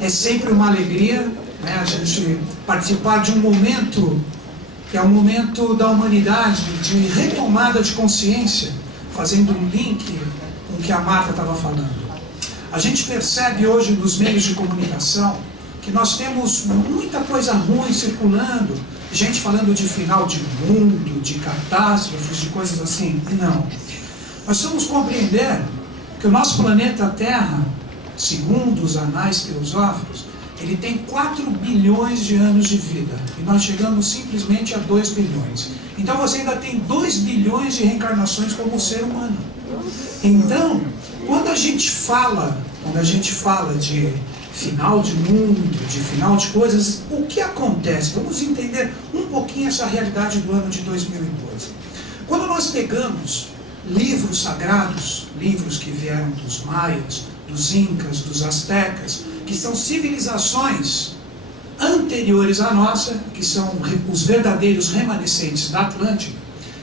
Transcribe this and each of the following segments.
É sempre uma alegria, né, a gente participar de um momento que é um momento da humanidade de retomada de consciência, fazendo um link com o que a Marta estava falando. A gente percebe hoje nos meios de comunicação que nós temos muita coisa ruim circulando, gente falando de final de mundo, de catástrofes, de coisas assim. Não. Nós precisamos compreender que o nosso planeta Terra, segundo os anais teosóficos, ele tem 4 bilhões de anos de vida. E nós chegamos simplesmente a 2 bilhões. Então você ainda tem 2 bilhões de reencarnações como ser humano. Então, quando a gente fala de final de mundo, de final de coisas, o que acontece? Vamos entender um pouquinho essa realidade do ano de 2012. Quando nós pegamos livros sagrados, livros que vieram dos maias, dos incas, dos astecas, que são civilizações anteriores à nossa, que são os verdadeiros remanescentes da Atlântida,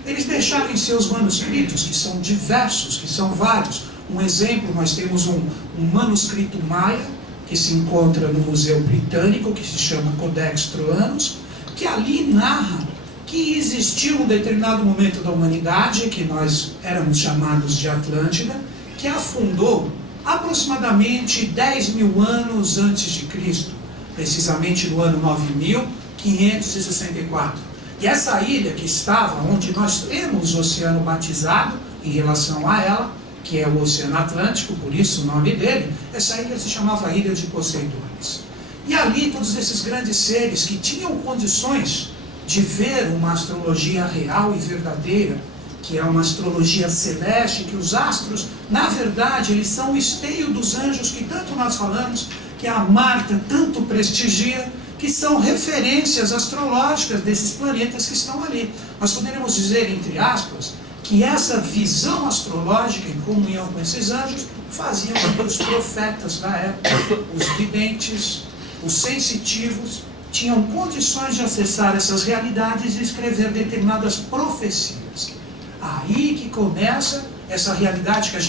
eles deixaram em seus manuscritos, que são diversos, que são vários. Um exemplo, nós temos um manuscrito maia, que se encontra no Museu Britânico, que se chama Codex Troanos, que ali narra que existiu um determinado momento da humanidade, que nós éramos chamados de Atlântida, que afundou aproximadamente 10 mil anos antes de Cristo, precisamente no ano 9564. E essa ilha que estava, onde nós temos o oceano batizado em relação a ela, que é o Oceano Atlântico, por isso o nome dele, essa ilha se chamava Ilha de Poseidones. E ali todos esses grandes seres que tinham condições de ver uma astrologia real e verdadeira, que é uma astrologia celeste, que os astros, na verdade, eles são o esteio dos anjos que tanto nós falamos, que a Marta tanto prestigia, que são referências astrológicas desses planetas que estão ali. Nós poderíamos dizer, entre aspas, que essa visão astrológica em comunhão com esses anjos faziam com que os profetas da época, os videntes, os sensitivos, tinham condições de acessar essas realidades e escrever determinadas profecias. Aí que começa essa realidade que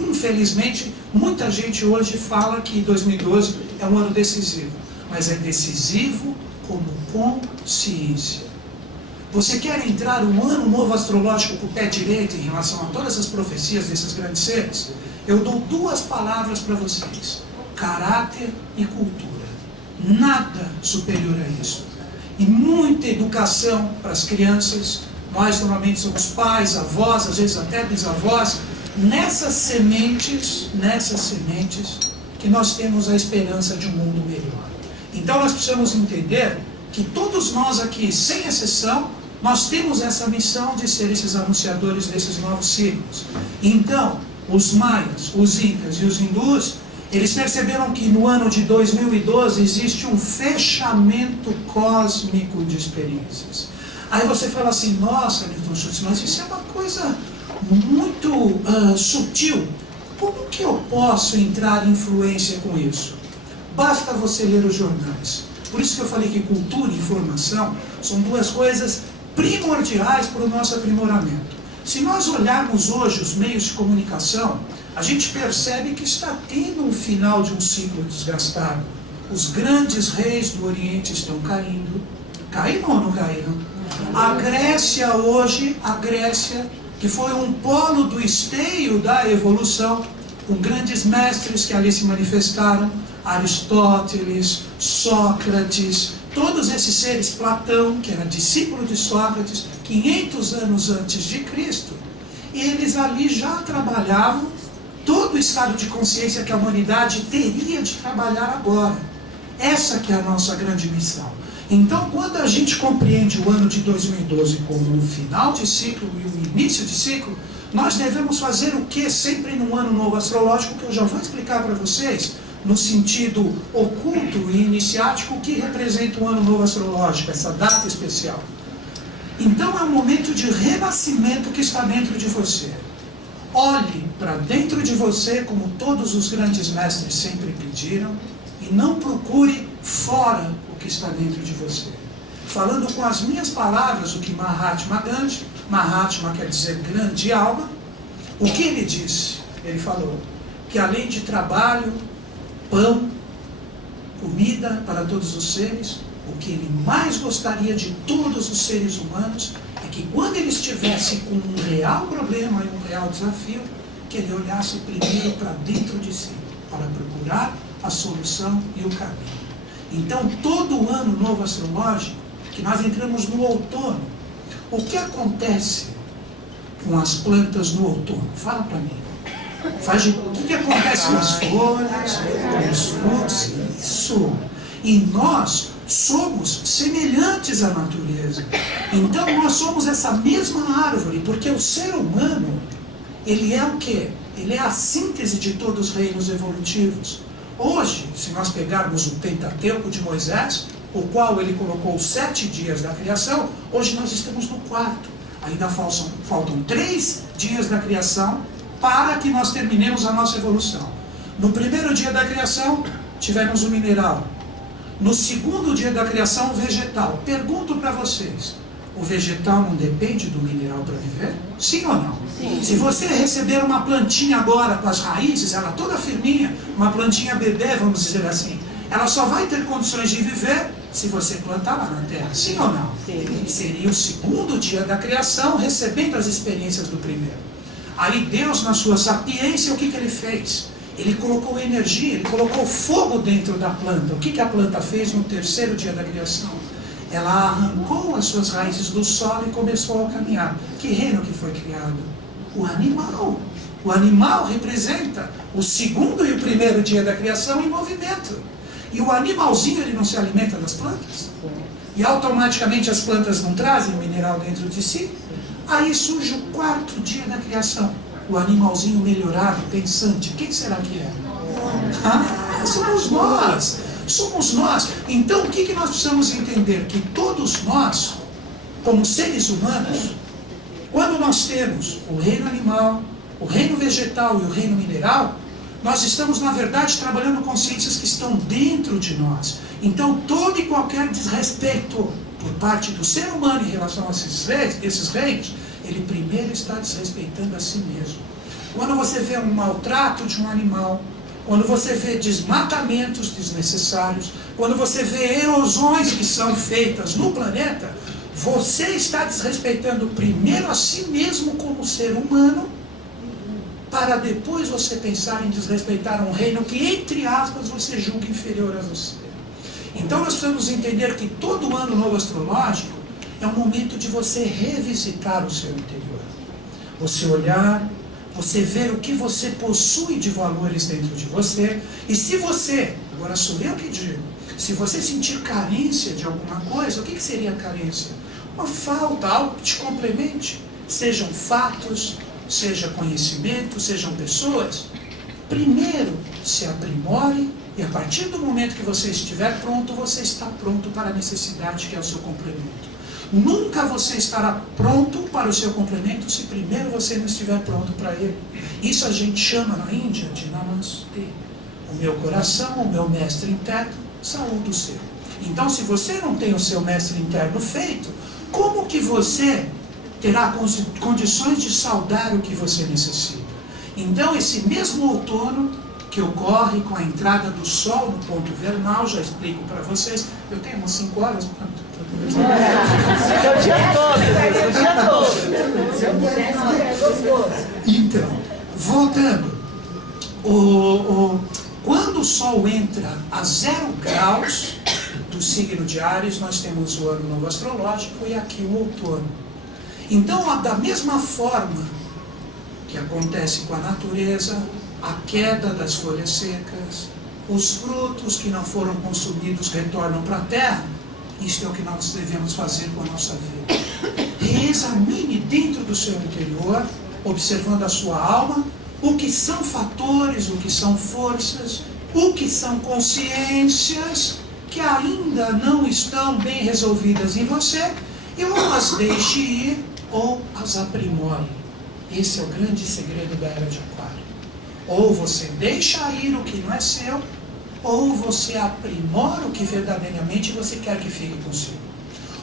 infelizmente muita gente hoje fala que 2012 é um ano decisivo, mas é decisivo como consciência. Você quer entrar um ano novo astrológico com o pé direito em relação a todas as profecias desses grandes seres? Eu dou 2 palavras para vocês: caráter e cultura. Nada superior a isso. E muita educação para as crianças. Nós normalmente somos pais, avós, às vezes até bisavós. Nessas sementes que nós temos a esperança de um mundo melhor. Então nós precisamos entender que todos nós aqui, sem exceção, nós temos essa missão de ser esses anunciadores desses novos ciclos. Então, os maias, os incas e os hindus, eles perceberam que no ano de 2012 existe um fechamento cósmico de experiências. Aí você fala assim: nossa, Newton Schultz, mas isso é uma coisa muito sutil. Como que eu posso entrar em influência com isso? Basta você ler os jornais. Por isso que eu falei que cultura e informação são 2 coisas primordiais para o nosso aprimoramento. Se nós olharmos hoje os meios de comunicação, a gente percebe que está tendo um final de um ciclo desgastado. Os grandes reis do Oriente estão caindo. Caíram ou não caíram? A Grécia hoje, que foi um polo do esteio da evolução, com grandes mestres que ali se manifestaram, Aristóteles, Sócrates, todos esses seres, Platão, que era discípulo de Sócrates, 500 anos antes de Cristo, e eles ali já trabalhavam todo o estado de consciência que a humanidade teria de trabalhar agora. Essa que é a nossa grande missão. Então, quando a gente compreende o ano de 2012 como um final de ciclo e um início de ciclo, nós devemos fazer o que sempre num ano novo astrológico, que eu já vou explicar para vocês, no sentido oculto e iniciático, o que representa o ano novo astrológico, essa data especial. Então é um momento de renascimento que está dentro de você. Olhe para dentro de você, como todos os grandes mestres sempre pediram, e não procure fora o que está dentro de você. Falando com as minhas palavras, o que Mahatma Gandhi, Mahatma quer dizer grande alma, o que ele disse? Ele falou que além de trabalho, pão, comida para todos os seres, o que ele mais gostaria de todos os seres humanos é que quando ele estivesse com um real problema e um real desafio, que ele olhasse primeiro para dentro de si, para procurar a solução e o caminho. Então, todo ano novo astrológico, que nós entramos no outono, o que acontece com as plantas no outono? Fala para mim. O que acontece com as folhas, com os frutos? Isso. E nós somos semelhantes à natureza. Então, nós somos essa mesma árvore, porque o ser humano, ele é o quê? Ele é a síntese de todos os reinos evolutivos. Hoje, se nós pegarmos o Pentateuco de Moisés, o qual ele colocou os 7 dias da criação, hoje nós estamos no 4º. Ainda faltam 3 dias da criação para que nós terminemos a nossa evolução. No primeiro dia da criação, tivemos o mineral. No segundo dia da criação, o vegetal. Pergunto para vocês, o vegetal não depende do mineral para viver? Sim ou não? Sim. Se você receber uma plantinha agora com as raízes, ela toda firminha, uma plantinha bebê, vamos dizer assim, ela só vai ter condições de viver se você plantar lá na terra. Sim ou não? Sim. Seria o segundo dia da criação, recebendo as experiências do primeiro. Aí Deus, na sua sapiência, o que ele fez? Ele colocou energia, ele colocou fogo dentro da planta. O que a planta fez no terceiro dia da criação? Ela arrancou as suas raízes do solo e começou a caminhar. Que reino que foi criado? O animal. O animal representa o segundo e o primeiro dia da criação em movimento. E o animalzinho, ele não se alimenta das plantas? E automaticamente as plantas não trazem o mineral dentro de si? Aí surge o 4º dia da criação. O animalzinho melhorado, pensante. Quem será que é? Somos nós. Somos nós. Então o que nós precisamos entender? Que todos nós, como seres humanos, quando nós temos o reino animal, o reino vegetal e o reino mineral, nós estamos, na verdade, trabalhando consciências que estão dentro de nós. Então, todo e qualquer desrespeito por parte do ser humano em relação a esses reinos, ele primeiro está desrespeitando a si mesmo. Quando você vê um maltrato de um animal, quando você vê desmatamentos desnecessários, quando você vê erosões que são feitas no planeta, você está desrespeitando primeiro a si mesmo como ser humano, para depois você pensar em desrespeitar um reino que, entre aspas, você julga inferior a você. Então nós precisamos entender que todo ano novo astrológico é um momento de você revisitar o seu interior. Você olhar, você ver o que você possui de valores dentro de você, e se você, agora sou eu que digo, se você sentir carência de alguma coisa, o que seria a carência? Uma falta, algo que te complemente, sejam fatos, seja conhecimento, sejam pessoas. Primeiro se aprimore, e a partir do momento que você estiver pronto, você está pronto para a necessidade que é o seu complemento. Nunca você estará pronto para o seu complemento se primeiro você não estiver pronto para ele. Isso a gente chama na Índia de Namastê. O meu coração, o meu mestre interno, saúde o seu. Então, se você não tem o seu mestre interno feito, como que você terá condições de saudar o que você necessita? Então, esse mesmo outono que ocorre com a entrada do sol no ponto vernal, já explico para vocês, eu tenho umas 5 horas para o dia todo. Então, voltando, quando o sol entra a 0 graus do signo de Áries, nós temos o ano novo astrológico e aqui o outono. Então, da mesma forma que acontece com a natureza, a queda das folhas secas, os frutos que não foram consumidos retornam para a terra, isto é o que nós devemos fazer com a nossa vida. Reexamine dentro do seu interior, observando a sua alma, o que são fatores, o que são forças, o que são consciências que ainda não estão bem resolvidas em você, e ou as deixe ir, ou as aprimore. Esse é o grande segredo da era de Aquário. Ou você deixa ir o que não é seu, ou você aprimora o que verdadeiramente você quer que fique consigo.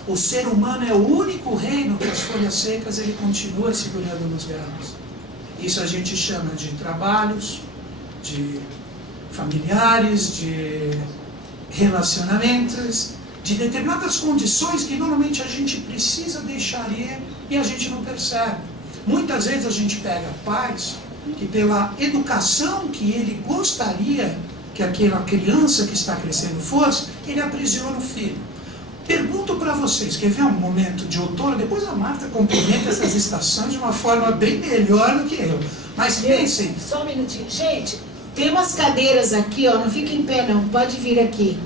O ser humano é o único reino que as folhas secas ele continua segurando nos galhos. Isso a gente chama de trabalhos, de familiares, de relacionamentos, de determinadas condições que normalmente a gente precisa deixar ir e a gente não percebe. Muitas vezes a gente pega pais que pela educação que ele gostaria que aquela criança que está crescendo fosse, ele aprisiona o filho. Pergunto para vocês, quer ver um momento de outono? Depois a Marta complementa essas estações de uma forma bem melhor do que eu. Mas pensem... Só um minutinho. Gente, tem umas cadeiras aqui, ó, não fica em pé não, pode vir aqui.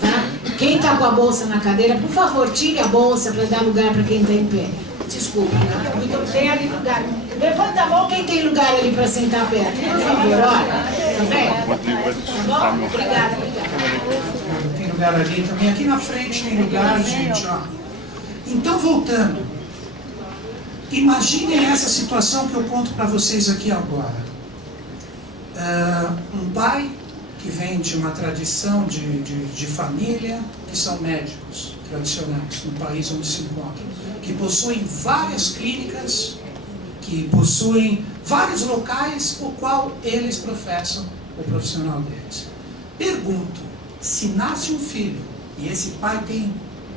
Tá? Quem está com a bolsa na cadeira, por favor, tire a bolsa para dar lugar para quem está em pé. Desculpa, então tem ali lugar. Levanta a mão quem tem lugar ali para sentar perto, por favor, olha. Tá vendo? Tá bom? Obrigada. Tem lugar ali também. Aqui na frente tem lugar, gente, ó. Então, voltando. Imaginem essa situação que eu conto para vocês aqui agora. Um pai que vem de uma tradição de família, que são médicos tradicionais no país onde se encontram, que possuem várias clínicas, que possuem vários locais o qual eles professam o profissional deles. Pergunto, se nasce um filho e esse pai tem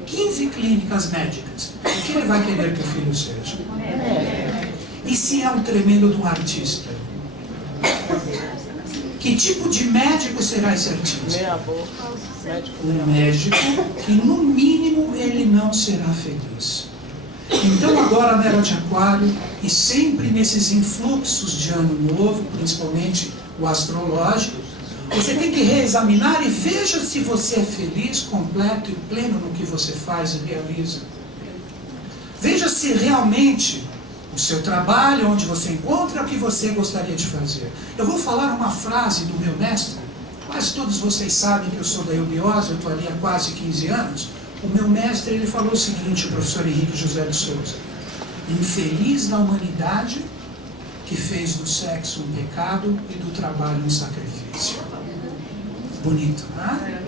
15 clínicas médicas, o que ele vai querer que o filho seja? E se é um tremendo de um artista? Que tipo de médico será esse artista? Um médico que, no mínimo, ele não será feliz. Então, agora na era de Aquário, e sempre nesses influxos de ano novo, principalmente o astrológico, você tem que reexaminar e veja se você é feliz, completo e pleno no que você faz e realiza. Veja se realmente o seu trabalho, onde você encontra, é o que você gostaria de fazer. Eu vou falar uma frase do meu mestre. Quase todos vocês sabem que eu sou da eubiose, eu estou ali há quase 15 anos. O meu mestre, ele falou o seguinte, o professor Henrique José de Souza: infeliz da humanidade que fez do sexo um pecado e do trabalho um sacrifício. Bonito, não é?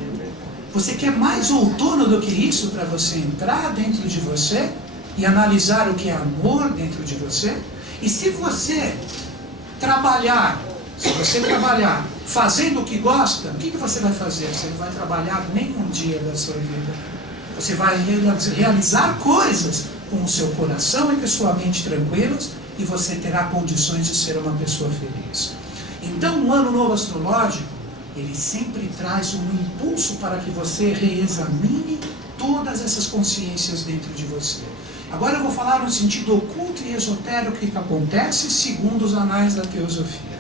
Você quer mais outono do que isso para você entrar dentro de você e analisar o que é amor dentro de você? E se você trabalhar fazendo o que gosta, o que você vai fazer? Você não vai trabalhar nem um dia da sua vida. Você vai realizar coisas com o seu coração e com a sua mente tranquilos, e você terá condições de ser uma pessoa feliz. Então, o ano novo astrológico, ele sempre traz um impulso para que você reexamine todas essas consciências dentro de você. Agora eu vou falar no sentido oculto e esotérico que acontece segundo os anais da teosofia.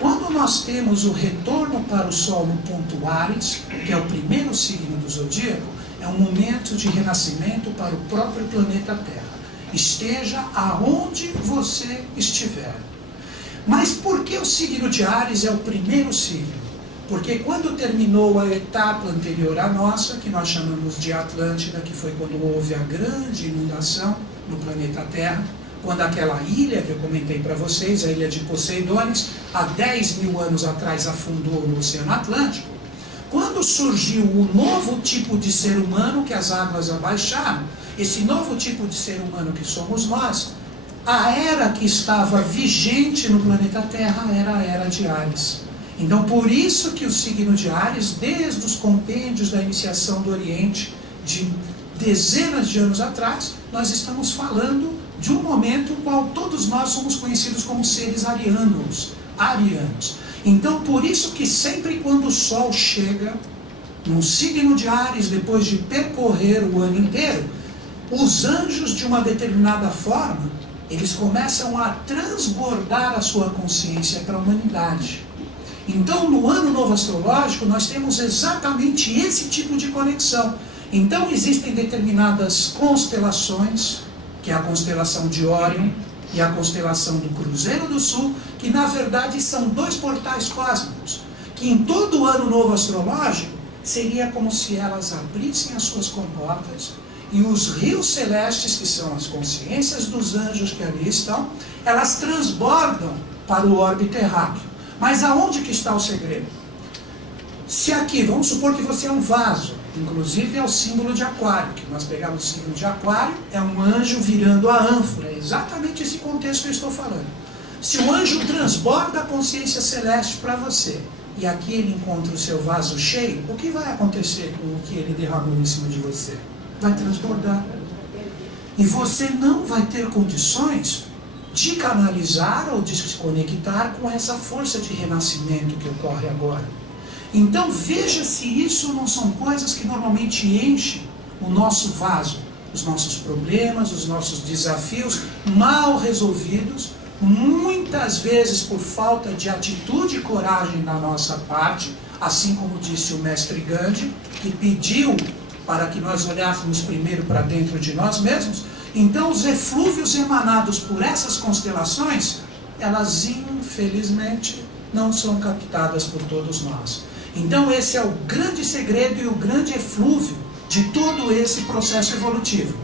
Quando nós temos o retorno para o Sol no ponto Áries, que é o primeiro signo do zodíaco, é um momento de renascimento para o próprio planeta Terra. Esteja aonde você estiver. Mas por que o signo de Áries é o primeiro signo? Porque quando terminou a etapa anterior à nossa, que nós chamamos de Atlântida, que foi quando houve a grande inundação no planeta Terra, quando aquela ilha que eu comentei para vocês, a ilha de Poseidones, há 10 mil anos atrás afundou no Oceano Atlântico, quando surgiu o novo tipo de ser humano que as águas abaixaram, esse novo tipo de ser humano que somos nós, a era que estava vigente no planeta Terra era a era de Áries. Então, por isso que o signo de Áries, desde os compêndios da iniciação do Oriente, de dezenas de anos atrás, nós estamos falando de um momento no qual todos nós somos conhecidos como seres arianos. Então, por isso que sempre quando o Sol chega no signo de Áries, depois de percorrer o ano inteiro, os anjos, de uma determinada forma, eles começam a transbordar a sua consciência para a humanidade. Então, no ano novo astrológico, nós temos exatamente esse tipo de conexão. Então, existem determinadas constelações, que é a constelação de Órion e a constelação do Cruzeiro do Sul, que na verdade são dois portais cósmicos, que em todo o ano novo astrológico, seria como se elas abrissem as suas comportas e os rios celestes, que são as consciências dos anjos que ali estão, elas transbordam para o orbe terráqueo. Mas aonde que está o segredo? Se aqui, vamos supor que você é um vaso, inclusive é o símbolo de Aquário, que nós pegamos o símbolo de Aquário, é um anjo virando a ânfora, é exatamente esse contexto que eu estou falando. Se o anjo transborda a consciência celeste para você, e aqui ele encontra o seu vaso cheio, o que vai acontecer com o que ele derramou em cima de você? Vai transbordar. E você não vai ter condições de canalizar ou de se conectar com essa força de renascimento que ocorre agora. Então veja se isso não são coisas que normalmente enchem o nosso vaso, os nossos problemas, os nossos desafios mal resolvidos, muitas vezes por falta de atitude e coragem da nossa parte, assim como disse o mestre Gandhi, que pediu para que nós olhássemos primeiro para dentro de nós mesmos. Então os eflúvios emanados por essas constelações, elas infelizmente não são captadas por todos nós. Então esse é o grande segredo e o grande eflúvio de todo esse processo evolutivo.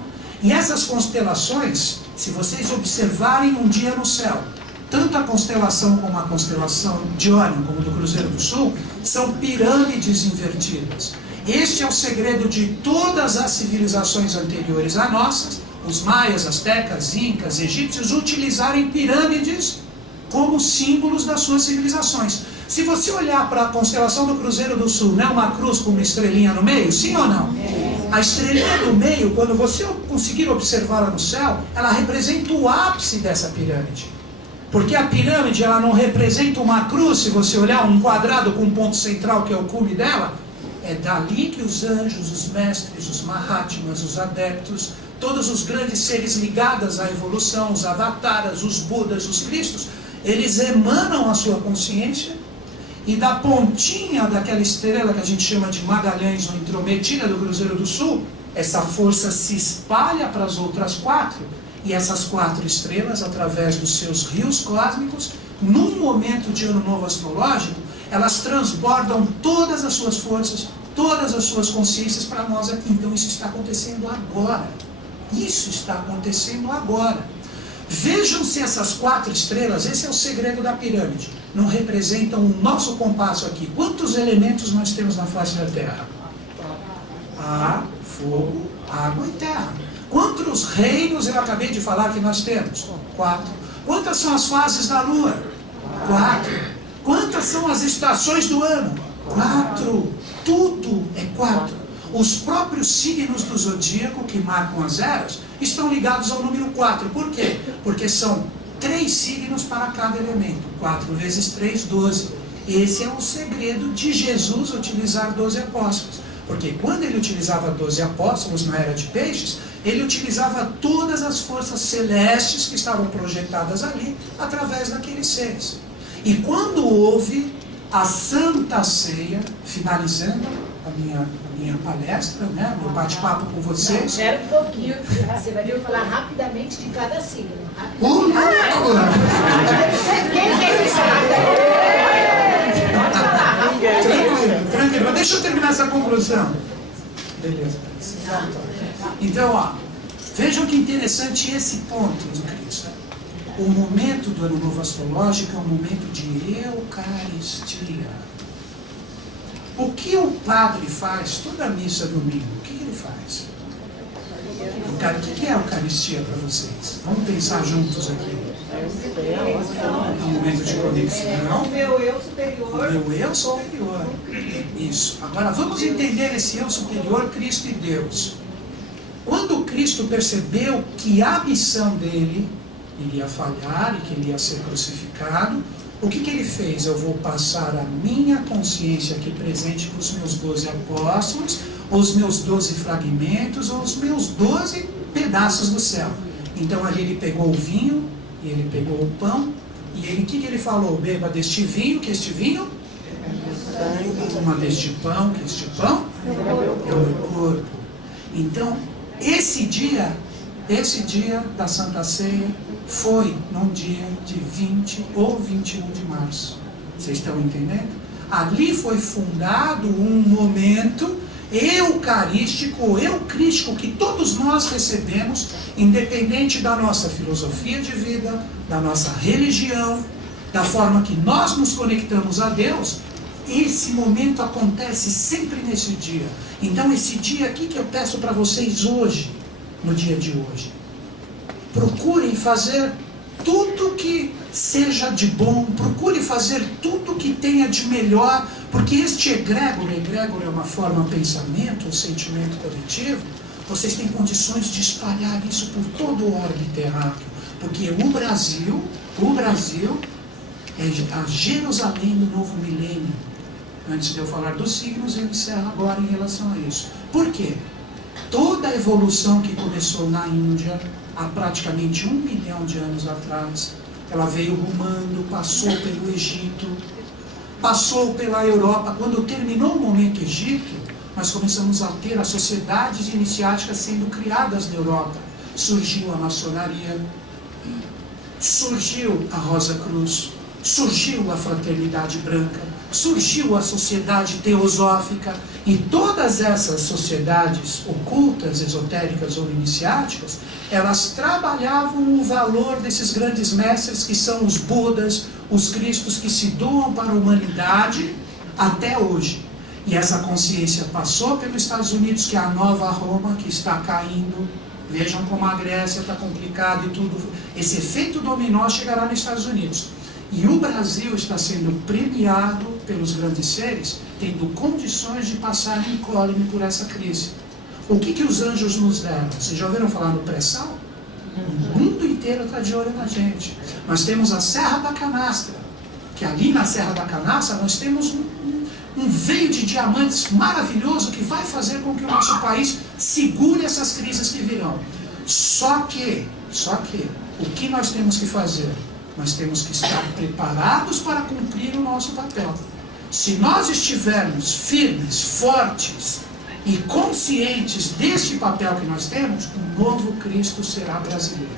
E essas constelações, se vocês observarem um dia no céu, tanto a constelação como a constelação de Órion, como do Cruzeiro do Sul, são pirâmides invertidas. Este é o segredo de todas as civilizações anteriores a nossas, os maias, astecas, incas, egípcios, utilizarem pirâmides como símbolos das suas civilizações. Se você olhar para a constelação do Cruzeiro do Sul, não é uma cruz com uma estrelinha no meio? Sim ou não? A estrelinha no meio, quando você conseguir observá-la no céu, ela representa o ápice dessa pirâmide. Porque a pirâmide, ela não representa uma cruz, se você olhar um quadrado com um ponto central que é o cume dela, é dali que os anjos, os mestres, os mahatmas, os adeptos, todos os grandes seres ligados à evolução, os avataras, os budas, os cristos, eles emanam a sua consciência, e da pontinha daquela estrela que a gente chama de Magalhães ou intrometida do Cruzeiro do Sul, essa força se espalha para as outras 4, e essas 4 estrelas, através dos seus rios cósmicos, num momento de ano novo astrológico, elas transbordam todas as suas forças, todas as suas consciências para nós aqui. Então isso está acontecendo agora. Isso está acontecendo agora. Vejam se essas 4 estrelas, esse é o segredo da pirâmide, não representam o nosso compasso aqui. Quantos elementos nós temos na face da Terra? Ar, fogo, água e terra. Quantos reinos eu acabei de falar que nós temos? 4. Quantas são as fases da Lua? 4. Quantas são as estações do ano? 4. Tudo é 4. Os próprios signos do zodíaco que marcam as eras estão ligados ao número 4. Por quê? Porque são 3 signos para cada elemento. 4 vezes 3, 12. Esse é o segredo de Jesus utilizar 12 apóstolos. Porque quando ele utilizava 12 apóstolos na era de peixes, ele utilizava todas as forças celestes que estavam projetadas ali através daqueles seres. E quando houve a Santa Ceia, finalizando a minha palestra, né, meu bate-papo com vocês. Espera um pouquinho, você vai vir falar rapidamente de cada signo. Quem quer Tranquilo, mas deixa eu terminar essa conclusão. Beleza. Então, ó, vejam que interessante esse ponto do Cristo. O momento do Ano Novo Astrológico é um momento de Eucaristia. O que o padre faz toda a missa domingo? O que ele faz? O que é a Eucaristia para vocês? Vamos pensar juntos aqui. É um momento de conexão. O meu eu superior. O meu eu superior. Isso. Agora vamos entender esse eu superior, Cristo e Deus. Quando Cristo percebeu que a missão dele iria falhar e que ele ia ser crucificado, o que ele fez? Eu vou passar a minha consciência aqui presente com os meus 12 apóstolos, os meus 12 fragmentos, ou os meus 12 pedaços do céu. Então ali ele pegou o vinho, e ele pegou o pão, e ele, o que ele falou? Beba deste vinho, que este vinho? Coma deste pão, que este pão é o meu corpo. Então, esse dia da Santa Ceia foi num dia de 20 ou 21 de março. Vocês estão entendendo? Ali foi fundado um momento eucarístico, eucrístico, que todos nós recebemos, independente da nossa filosofia de vida, da nossa religião, da forma que nós nos conectamos a Deus. Esse momento acontece sempre nesse dia. Então esse dia aqui que eu peço para vocês hoje, no dia de hoje, procurem fazer tudo que seja de bom, procure fazer tudo que tenha de melhor, porque este egrégor é uma forma, pensamento, um sentimento coletivo, vocês têm condições de espalhar isso por todo o orbe terráqueo, porque o Brasil é a Jerusalém do novo milênio. Antes de eu falar dos signos, eu encerro agora em relação a isso. Por quê? Toda a evolução que começou na Índia, há praticamente 1 milhão de anos atrás, ela veio rumando, passou pelo Egito, passou pela Europa. Quando terminou o momento Egito, nós começamos a ter as sociedades iniciáticas sendo criadas na Europa. Surgiu a maçonaria, surgiu a Rosa Cruz, surgiu a Fraternidade Branca, surgiu a Sociedade Teosófica, e todas essas sociedades ocultas, esotéricas ou iniciáticas, elas trabalhavam o valor desses grandes mestres que são os Budas, os Cristos que se doam para a humanidade até hoje. E essa consciência passou pelos Estados Unidos, que é a nova Roma, que está caindo. Vejam como a Grécia está complicada e tudo. Esse efeito dominó chegará nos Estados Unidos. E o Brasil está sendo premiado pelos grandes seres, tendo condições de passar incólume por essa crise. O que os anjos nos deram? Vocês já ouviram falar no pré-sal? O mundo inteiro está de olho na gente. Nós temos a Serra da Canastra, que ali na Serra da Canastra nós temos um veio de diamantes maravilhoso que vai fazer com que o nosso país segure essas crises que virão. Só que, o que nós temos que fazer? Nós temos que estar preparados para cumprir o nosso papel. Se nós estivermos firmes, fortes e conscientes deste papel que nós temos, o novo Cristo será brasileiro.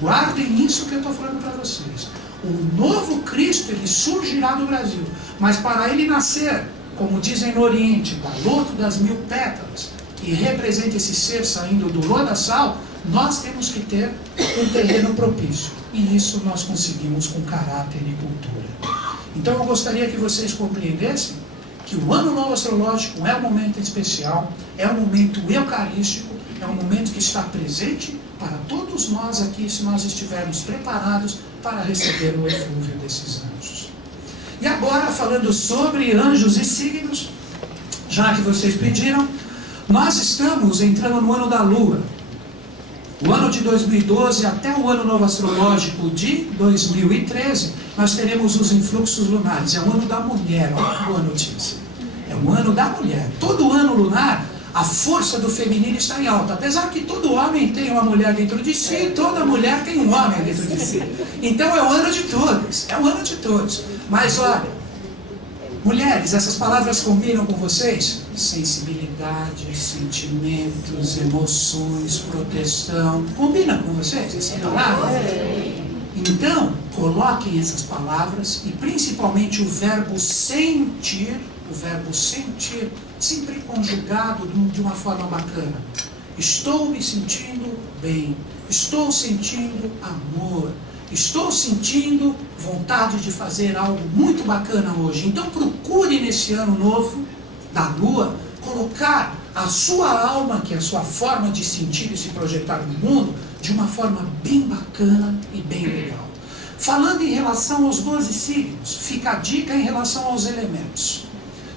Guardem isso que eu estou falando para vocês. O novo Cristo, ele surgirá no Brasil, mas para ele nascer, como dizem no Oriente, baloto das 1000 pétalas, que representa esse ser saindo do lodaçal, nós temos que ter um terreno propício. E isso nós conseguimos com caráter e cultura. Então eu gostaria que vocês compreendessem que o Ano Novo Astrológico é um momento especial, é um momento eucarístico, é um momento que está presente para todos nós aqui, se nós estivermos preparados para receber o eflúvio desses anjos. E agora, falando sobre anjos e signos, já que vocês pediram, nós estamos entrando no ano da Lua. O ano de 2012 até o Ano Novo Astrológico de 2013, nós teremos os influxos lunares. É o ano da mulher, olha a boa notícia. É o ano da mulher. Todo ano lunar, a força do feminino está em alta. Apesar que todo homem tem uma mulher dentro de si, toda mulher tem um homem dentro de si. Então é o ano de todos, é o ano de todos. Mas olha, mulheres, essas palavras combinam com vocês? Sensibilidade, sentimentos, emoções, proteção. Combina com vocês essa palavra? Então, coloquem essas palavras e principalmente o verbo sentir, sempre conjugado de uma forma bacana. Estou me sentindo bem, estou sentindo amor, estou sentindo vontade de fazer algo muito bacana hoje. Então procure nesse ano novo da Lua colocar a sua alma, que é a sua forma de sentir e se projetar no mundo, de uma forma bem bacana e bem legal. Falando em relação aos 12 signos, fica a dica em relação aos elementos.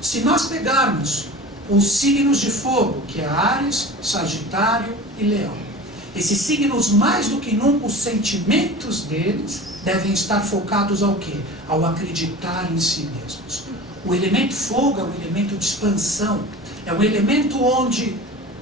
Se nós pegarmos os signos de fogo, que é Áries, Sagitário e Leão, esses signos, mais do que nunca, os sentimentos deles devem estar focados ao quê? Ao acreditar em si mesmos. O elemento fogo é um elemento de expansão, é um elemento onde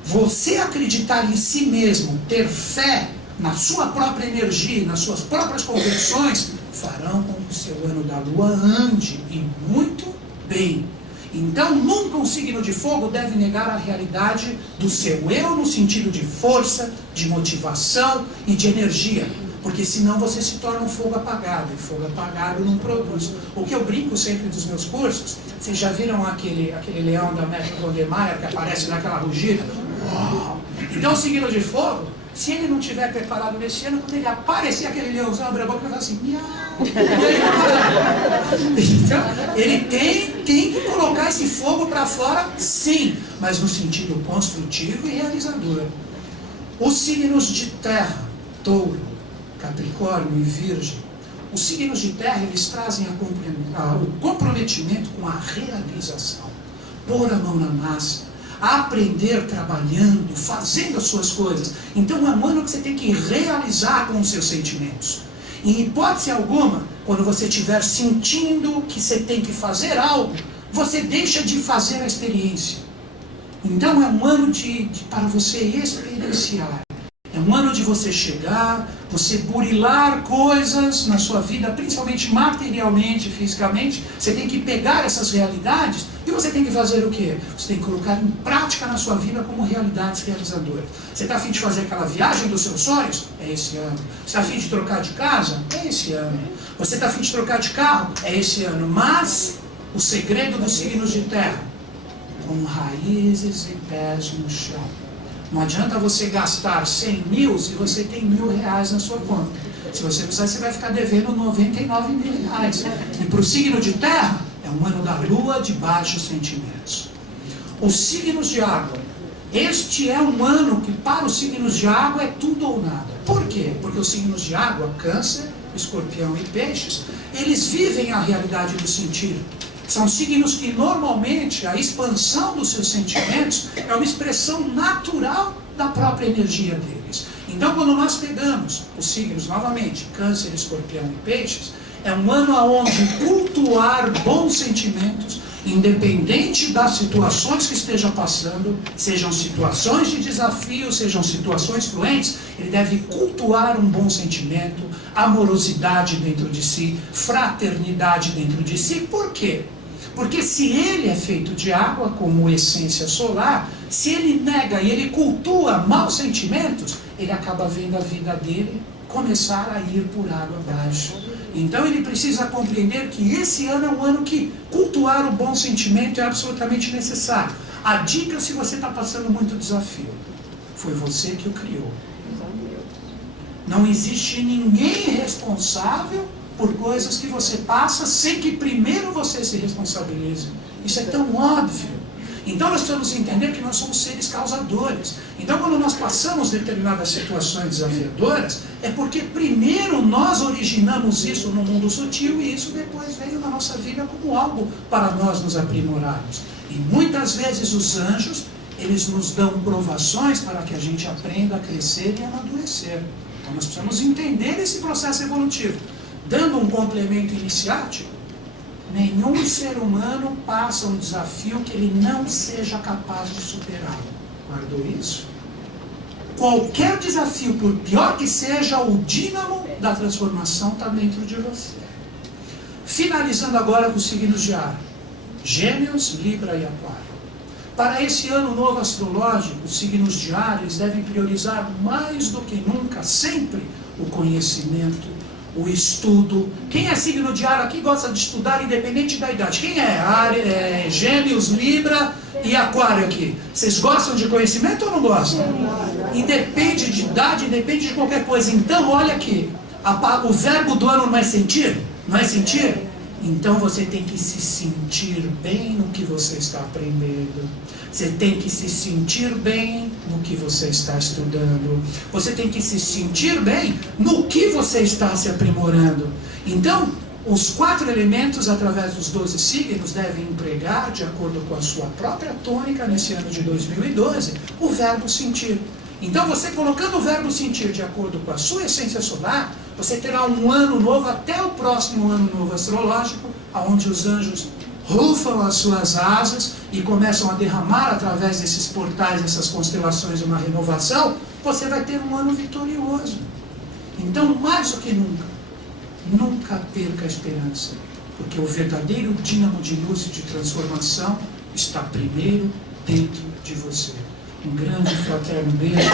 você acreditar em si mesmo, ter fé na sua própria energia, nas suas próprias convicções, farão com que o seu ano da Lua ande e muito bem. Então, nunca um signo de fogo deve negar a realidade do seu eu no sentido de força, de motivação e de energia. Porque senão você se torna um fogo apagado, e fogo apagado não produz. O que eu brinco sempre dos meus cursos, vocês já viram aquele leão da Metro Gondemaier que aparece naquela rugida? Uau! Então, o signo de fogo, se ele não estiver preparado nesse ano, quando ele aparecer aquele leãozão, abre a boca e vai assim, miau. Então, ele tem que colocar esse fogo para fora, sim, mas no sentido construtivo e realizador. Os signos de terra, touro, Capricórnio e Virgem, os signos de terra, eles trazem o comprometimento com a realização, pôr a mão na massa, aprender trabalhando, fazendo as suas coisas. Então é um ano que você tem que realizar com os seus sentimentos. Em hipótese alguma, quando você estiver sentindo que você tem que fazer algo, você deixa de fazer a experiência. Então é um ano para você experienciar. É um ano de você chegar, você burilar coisas na sua vida, principalmente materialmente, fisicamente. Você tem que pegar essas realidades e você tem que fazer o quê? Você tem que colocar em prática na sua vida como realidades realizadoras. Você está a fim de fazer aquela viagem dos seus sonhos? É esse ano. Você está a fim de trocar de casa? É esse ano. Você está a fim de trocar de carro? É esse ano. Mas o segredo dos signos de terra, com raízes e pés no chão. Não adianta você gastar 100 mil se você tem R$1.000 na sua conta. Se você precisar, você vai ficar devendo 99 mil reais. E para o signo de terra, é um ano da lua de baixos sentimentos. Os signos de água. Este é um ano que para os signos de água é tudo ou nada. Por quê? Porque os signos de água, Câncer, Escorpião e Peixes, eles vivem a realidade do sentir. São signos que normalmente a expansão dos seus sentimentos é uma expressão natural da própria energia deles. Então quando nós pegamos os signos novamente, Câncer, Escorpião e Peixes, é um ano onde cultuar bons sentimentos, independente das situações que esteja passando, sejam situações de desafio, sejam situações fluentes, ele deve cultuar um bom sentimento, amorosidade dentro de si, fraternidade dentro de si. Por quê? Porque se ele é feito de água como essência solar, se ele nega e ele cultua maus sentimentos, ele acaba vendo a vida dele começar a ir por água abaixo. Então ele precisa compreender que esse ano é um ano que cultuar o bom sentimento é absolutamente necessário. A dica, se você está passando muito desafio, foi você que o criou. Não existe ninguém responsável por coisas que você passa sem que primeiro você se responsabilize. Isso é tão óbvio. Então nós precisamos entender que nós somos seres causadores. Então quando nós passamos determinadas situações desafiadoras, é porque primeiro nós originamos isso no mundo sutil e isso depois veio na nossa vida como algo para nós nos aprimorarmos. E muitas vezes os anjos, eles nos dão provações para que a gente aprenda a crescer e amadurecer. Então nós precisamos entender esse processo evolutivo. Dando um complemento iniciático, nenhum ser humano passa um desafio que ele não seja capaz de superá-lo. Guardou isso? Qualquer desafio, por pior que seja, o dínamo da transformação está dentro de você. Finalizando agora com os signos de ar. Gêmeos, Libra e Aquário. Para esse ano novo astrológico, os signos de ar eles devem priorizar mais do que nunca, sempre, o conhecimento, o estudo. Quem é signo de ar aqui gosta de estudar independente da idade? Quem é? Gêmeos, Libra e Aquário aqui. Vocês gostam de conhecimento ou não gostam? Independe de idade, independe de qualquer coisa. Então, olha aqui. O verbo do ano não é sentir? Não é sentir? Então você tem que se sentir bem no que você está aprendendo. Você tem que se sentir bem no que você está estudando. Você tem que se sentir bem no que você está se aprimorando. Então, os 4 elementos, através dos 12 signos, devem empregar, de acordo com a sua própria tônica, nesse ano de 2012, o verbo sentir. Então, você colocando o verbo sentir de acordo com a sua essência solar, você terá um ano novo, até o próximo ano novo astrológico, onde os anjos rufam as suas asas e começam a derramar através desses portais, dessas constelações, uma renovação. Você vai ter um ano vitorioso. Então, mais do que nunca, nunca perca a esperança, porque o verdadeiro dínamo de luz e de transformação está primeiro dentro de você. Um grande fraterno beijo.